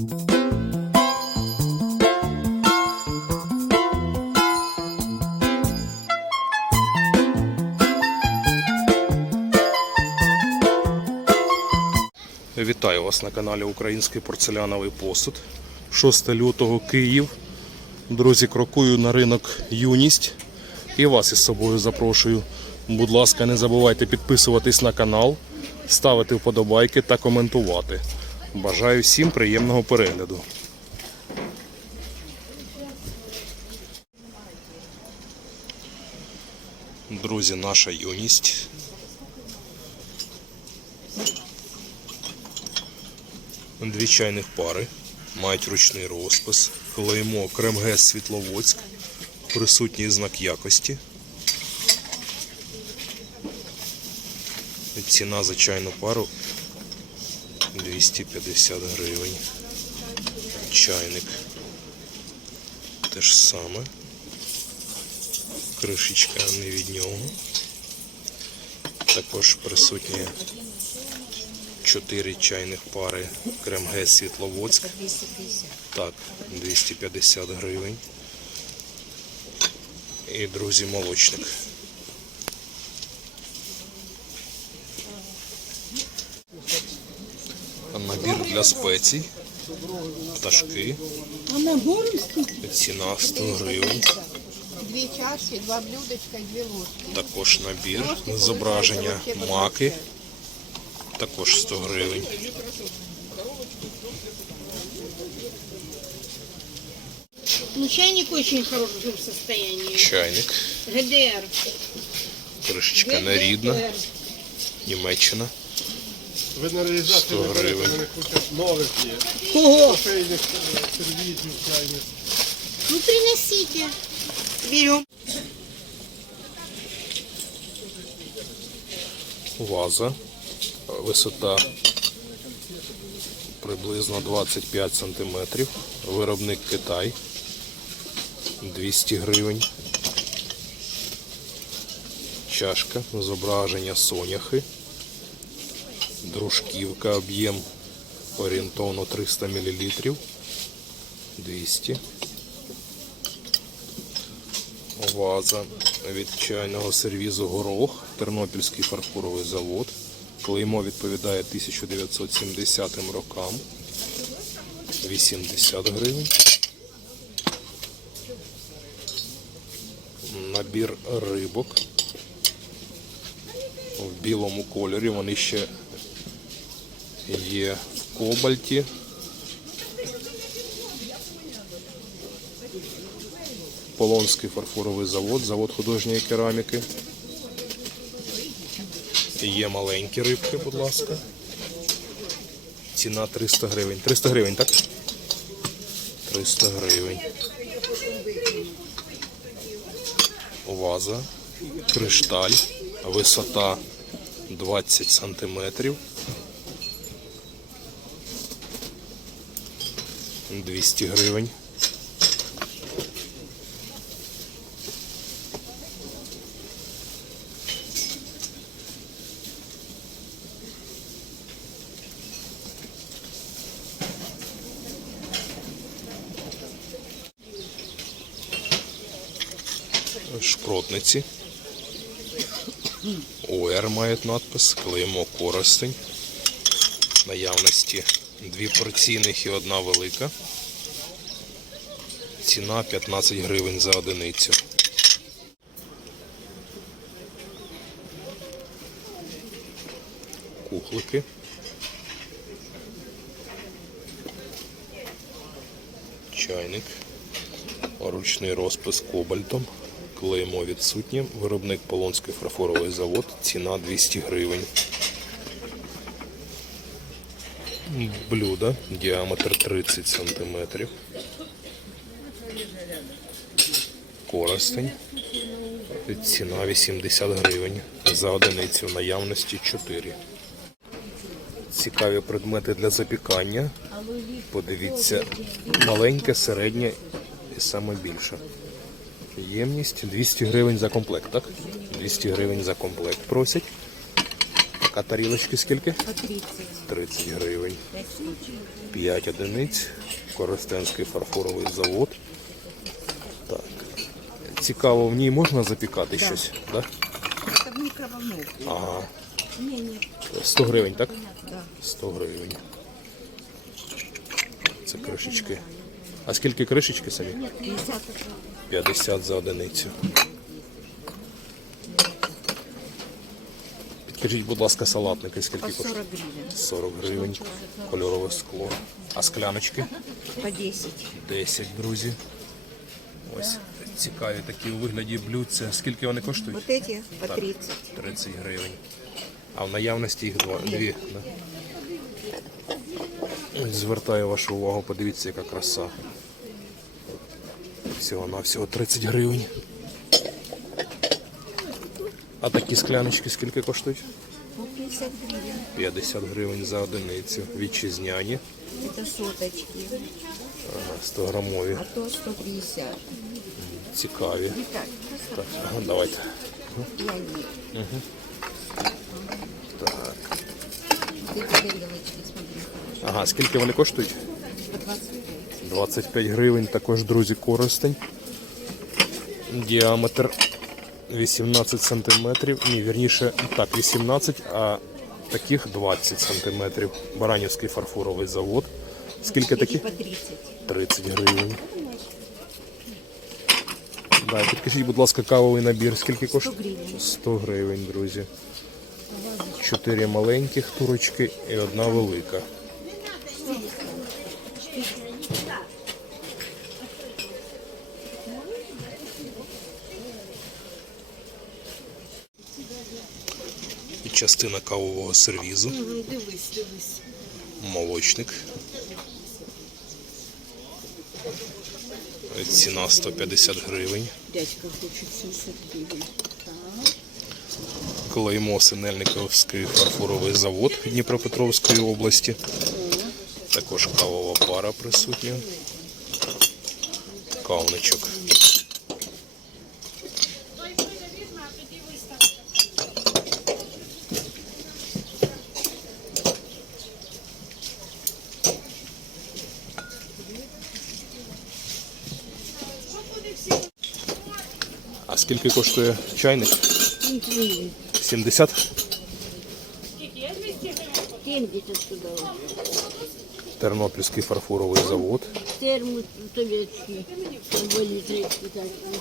Вітаю вас на каналі Український порцеляновий посуд. 6 лютого Київ. Друзі, крокую на ринок Юність і вас із собою запрошую. Будь ласка, не забувайте підписуватись на канал, ставити вподобайки та коментувати. Бажаю всім приємного перегляду. Друзі, наша юність. Дві чайних пари, мають ручний розпис, клеймо Кремгес Світловодськ, присутній знак якості. Ціна за чайну пару 250 гривень. Чайник те ж саме. Кришечка не від нього. Також присутні 4 чайних пари Кремгес Світловодськ. Так, 250 гривень. І, друзі, молочник. Набір для спецій. Пташки. А на гору скільки? Ціна 100 гривень. Дві чашки, два блюдечка і дві ложки. Також набір. Зображення маки. Також 100 гривень. Ну, чайник очень хороший в состоянии. Чайник. ГДР. Кришечка нерідна. Німеччина. Ви на реалізацію не берете, вони хочуть нових є. Кого? Кофейних, сервізів, чайних. Ну, приносите. Берем. Ваза. Висота приблизно 25 см. Виробник Китай. 200 гривень. Чашка. Зображення соняхи. Дружківка. Об'єм орієнтовно 300 мл. 200. Ваза від чайного сервізу Горох, Тернопільський фарфоровий завод. Клеймо відповідає 1970 рокам. 80 гривень. Набір рибок в білому кольорі. Вони ще є в кобальті. Полонський фарфоровий завод, завод художньої кераміки. Є маленькі рибки, будь ласка. Ціна 300 гривень. 300 гривень, так? 300 гривень. Ваза, кришталь, висота 20 сантиметрів. 200 гривень. шпротниці. ОР мають надпис, клеймо коростень. Наявності дві порційних і одна велика. Ціна 15 гривень за одиницю. Кухлики. Чайник. Ручний розпис кобальтом. Клеймо відсутнє. Виробник Полонський фарфоровий завод. Ціна 200 гривень. Блюдо. Діаметр 30 см. Коростень. Ціна 80 гривень. За одиницю наявності 4. Цікаві предмети для запікання. Подивіться, маленьке, середнє і саме більше. Ємність 200 гривень за комплект, так? 200 гривень за комплект просять. Така тарілочки скільки? 30. 30 гривень. 5 одиниць. Коростенський фарфоровий завод. Так. Цікаво, в ній можна запікати щось? Да? Это в микроволновке. Ага. Не, не. 100 гривень, так? Да. 100 гривень. Це кришечки. А скільки кришечки самі? 50 50 за одиницю. Підкажіть, будь ласка, салатники, скільки по 40 коштують? гривен. 40 гривень. Кольорове скло. А скляночки? По 10. 10, друзі. Ось цікаві такі у вигляді блюдця. Скільки вони коштують? Вот эти по Так. 30. 30 гривень. А в наявності їх два, дві. Да? Ось Звертаю вашу увагу, подивіться, яка краса. Всього на всього 30 гривень. А такі скляночки скільки коштують? 50 гривен. 50 гривень за одиницю. Вітчизняні, Это соточки. ага, 100 грамові. А то 150. Цікаві. Так, ага, давайте. я не. Так. Эти тарелочки, смотри. Ага, скільки вони коштують? По 25. 25 гривень, також, друзі, користень. Діаметр 18 сантиметрів. Ні, вірніше, так, 18, а таких 20 сантиметрів. Баранівський фарфоровий завод. Скільки 30. 30 гривень. Да, підкажіть, будь ласка, кавовий набір. Скільки коштує? 100 гривень, друзі. Чотири маленьких турочки і одна велика. Частина кавового сервізу. Дивись, дивись. Молочник. Ціна 150 гривень. Дядька хоче 70 гривень. Клеймо Синельниковський фарфоровий завод Дніпропетровської області. Також кавова пара присутня. Кавничок. Скільки коштує чайник? 70? 70 сюда. Тернопільський фарфоровий завод.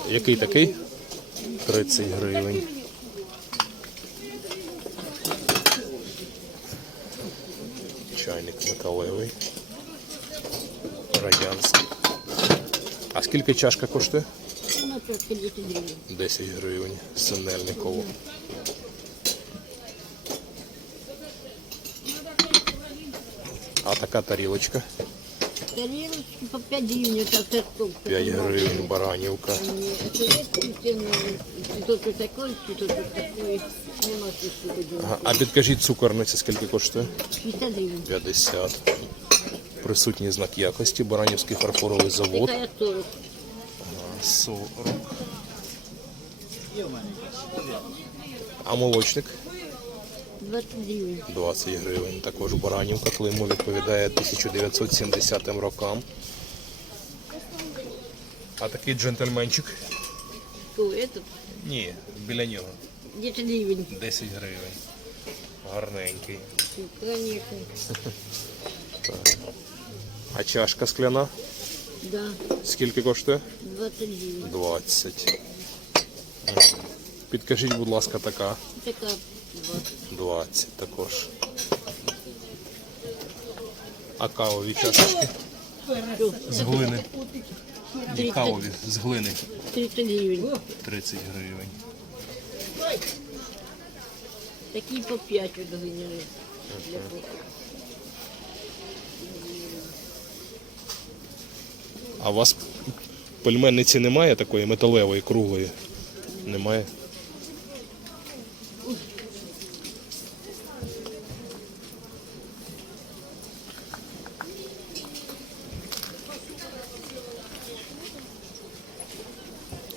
Який такий? 30 гривень. Чайник металевий. Радянський. А скільки чашка коштує? Ну, то 50 гривен. 10 гривень. Синельниково. А така тарілочка Тарелочки по 5 гривен, так за стол. 5 гривень, баранівка. А підкажіть цукорниця скільки коштує? 50 гривен. 50. Присутній знак якості. Баранівський фарфоровий завод. Такая 40. 40. А молочник 20 гривен. 20 гривень. Також Баранівка, клеймо відповідає 1970 рокам. А такий джентльменчик? Этот? Ні, біля нього. 10 гривен. 10 гривень. Гарненький. Конечно. А чашка скляна? Да, Скільки коштує? 20 гривен. 20. Підкажіть, будь ласка, така. Такая 20. 20 також. А кавові чашечки? З глини. 30, кавові з глини. 30 гривен. 30 гривень. Такие по 5 вот гривен. А у вас пельменниці немає такої металевої, круглої? Немає.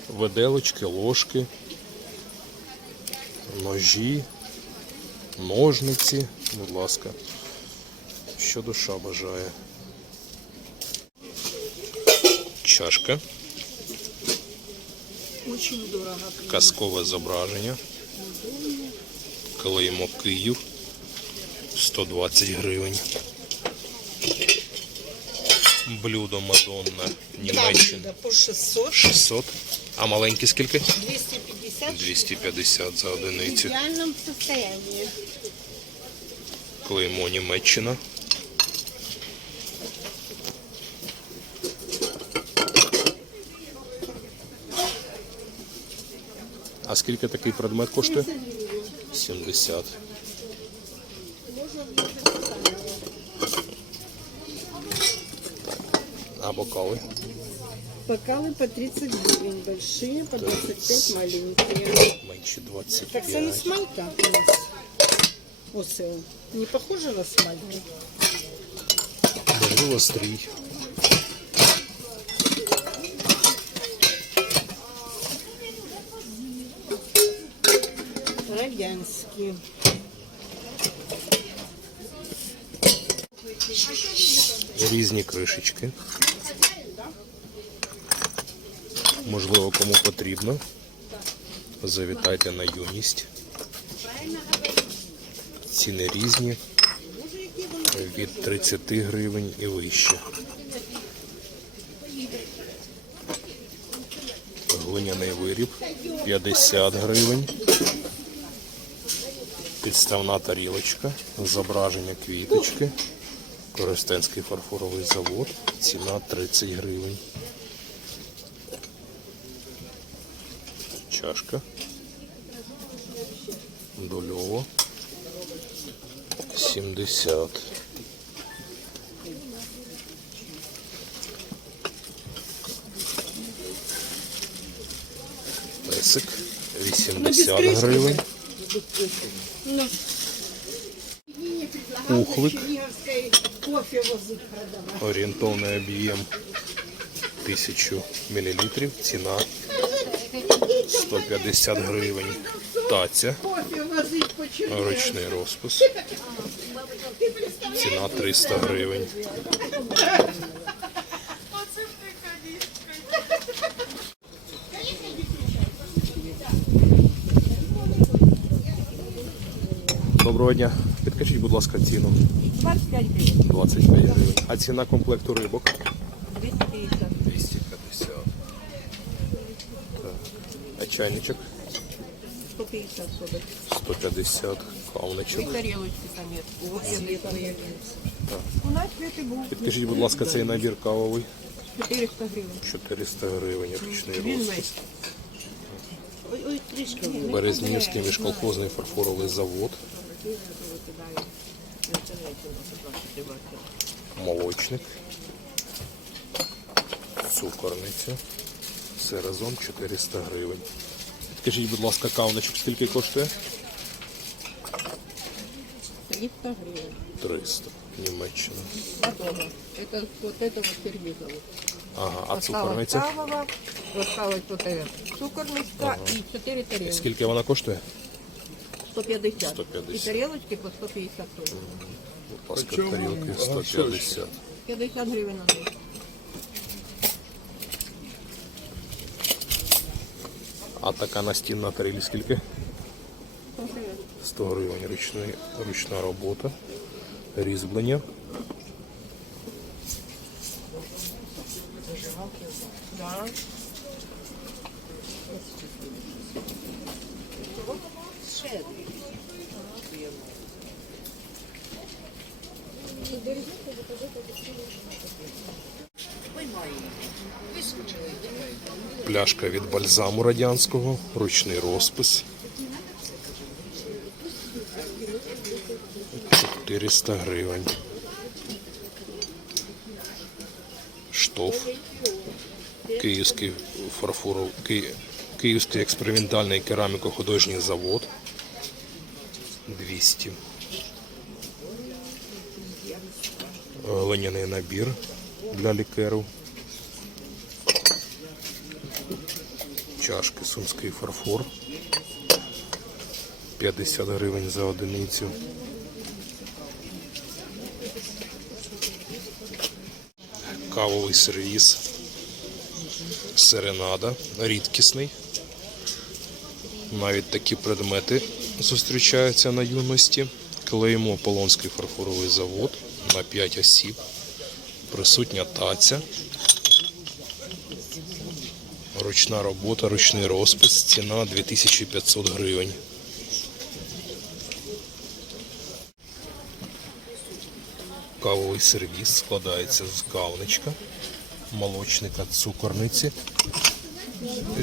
Виделочки, ложки, ножі, ножниці, будь ласка. Що душа бажає. Чашка. Казкове зображення. Клеїмо Київ. 120 гривень. Блюдо Мадонна Німеччина. По 600, 600. А маленькі скільки? 250 250 за в одиницю. Клеймо Німеччина. А скільки такий предмет коштує? 70. А бокали? Бокалы по 30 гривен, большие, по 25 маленькие. Менші Так це не 25. смальта у нас. Оце. Не похоже на смальту? Можливо, стрій. Радянські. Різні кришечки. Можливо, кому потрібно. Завітайте на юність. Ціни різні. Від 30 гривень і вище. Глиняний виріб 50 гривень. Підставна тарілочка, зображення квіточки. Коростенський фарфоровий завод. Ціна 30 гривень. Чашка. Дольово. 70. Песик 80 гривень. Возить продавати. Орієнтовний об'єм 1000 мл. Ціна 150 гривень. Таця. Ручний розпис. Ціна 300 гривень. Доброго дня. Підкажіть, будь ласка, ціну. 25 гривен. 25 гривень. А ціна комплекту рибок? 250. 250. Так. А чайничок? 150 сода. 150. Кавничок. И тарелочки там нет. У нас цветы був. Підкажіть, будь ласка, цей набір кавовий 400 гривен. 400 гривень, ручний розпис. весь. Ой, ой, трішки. Березнівський міжколхозний фарфоровий завод, молочник, цукорниця. Все разом 400 гривень. Підкажіть, будь ласка, кавничок скільки коштує? 300 гривен. 300. Німеччина. Готово. Это вот это вот Сергей зовут. Ага, а Осталась цукорниця? кавова, осталась вот эта цукорничка и 4 тарелки. Скільки вона коштує? 150. 150. И тарелочки по 150 тоже. Будь ласка, тарілки 150. 50 гривен одну. А така настінна таріль скільки? 100 гривень ручний, ручна робота, різьблення. Пляшка від бальзаму радянського, ручний розпис. 400 гривень. Штоф. Київський фарфоров, Ки- Київський експериментальний кераміко-художній завод. 200. Глиняний набір для лікеру. Чашки сумський фарфор. 50 гривень за одиницю. Кавовий сервіс. Серенада. Рідкісний. Навіть такі предмети зустрічаються на юності. Клеймо Полонський фарфоровий завод на 5 осіб. Присутня таця. Ручна робота, ручний розпис. Ціна 2500 гривень. Кавовий сервіс складається з кавничка, молочника, цукорниці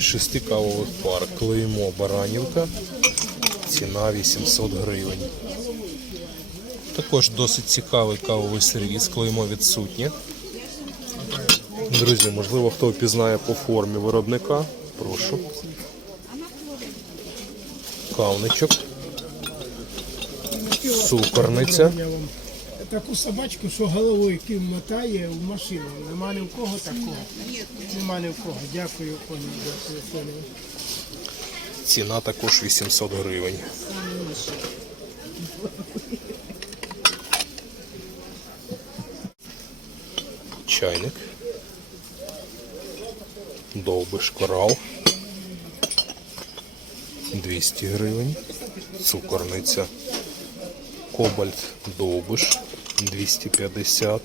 шести кавових пар. Клеймо Баранівка. Ціна 800 гривень. Також досить цікавий кавовий сервіс, клеймо відсутнє. Друзі, можливо, хто впізнає по формі виробника. Прошу. Кавничок. Цукорниця. Таку собачку, що головою ким мотає в машину. Нема ні в кого такого. Нема ні в кого. Дякую, пані. Дякую, пані. Ціна також 800 гривень. Чайник. Довбиш корал. 200 гривень. Цукорниця. Кобальт довбиш 250.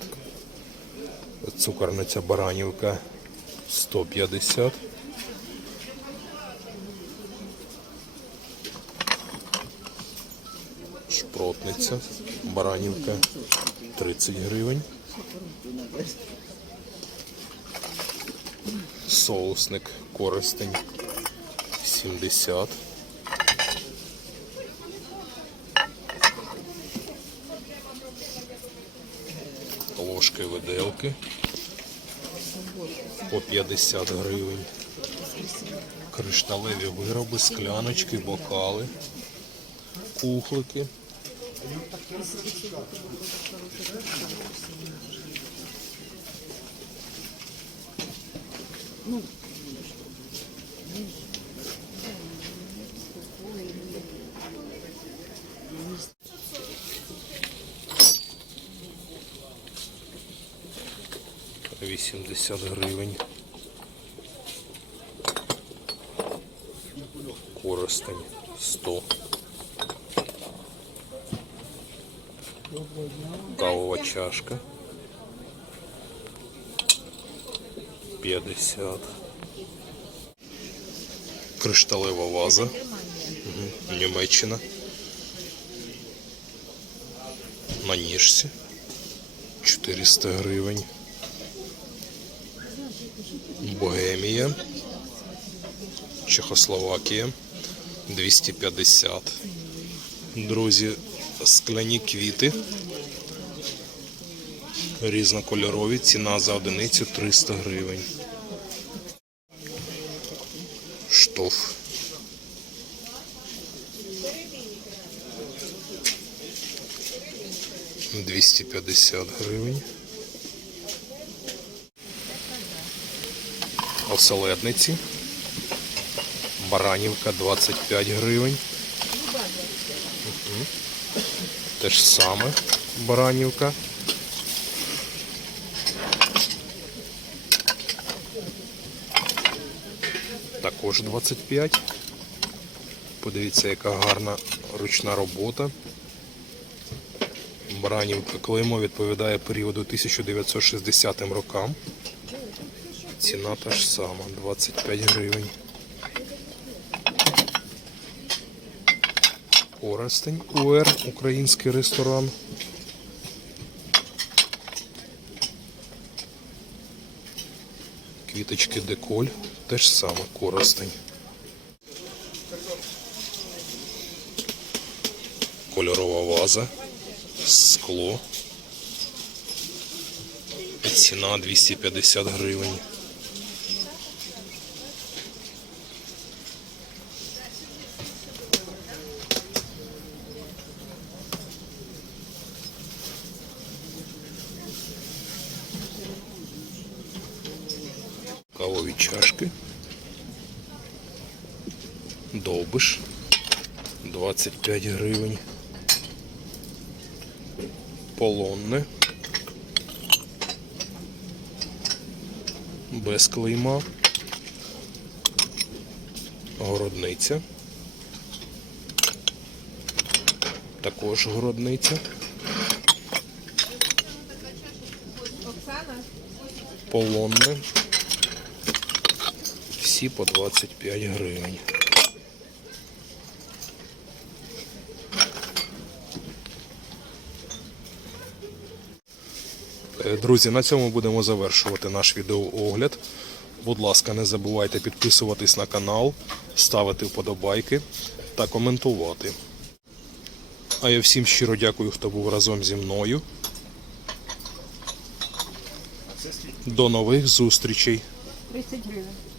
Цукорниця Баранівка 150. Шпротниця, баранівка 30 гривень. Соусник користень 70. Ложки виделки по 50 гривень. Кришталеві вироби, скляночки, бокали кухлики. Вісімдесят гривень. Коростень сто. Кавова чашка. 50. Кришталева ваза. Мгм. Німеччина. На ніжці. 400 гривень. Богемія. Чехословакія. 250. Друзі, скляні квіти. Різнокольорові. Ціна за одиницю 300 гривень. Штоф. Двісті п'ятдесят гривень. Оселедниці. Баранівка 25 гривень. Те ж саме Баранівка. Також 25. Подивіться, яка гарна ручна робота. Баранівка клеймо відповідає періоду 1960 рокам. Ціна та ж сама 25 гривень. Коростень УР, український ресторан. Квіточки деколь, теж саме коростень. Кольорова ваза, скло. Ціна 250 гривень. Чашки. Довбиш. 25 гривень. Полонне. Без клейма. Городниця. Також городниця. Полонне. Всі по 25 гривень. Е, Друзі, на цьому будемо завершувати наш відеоогляд. Будь ласка, не забувайте підписуватись на канал, ставити вподобайки та коментувати. А я всім щиро дякую, хто був разом зі мною. До нових зустрічей! 30 гривень.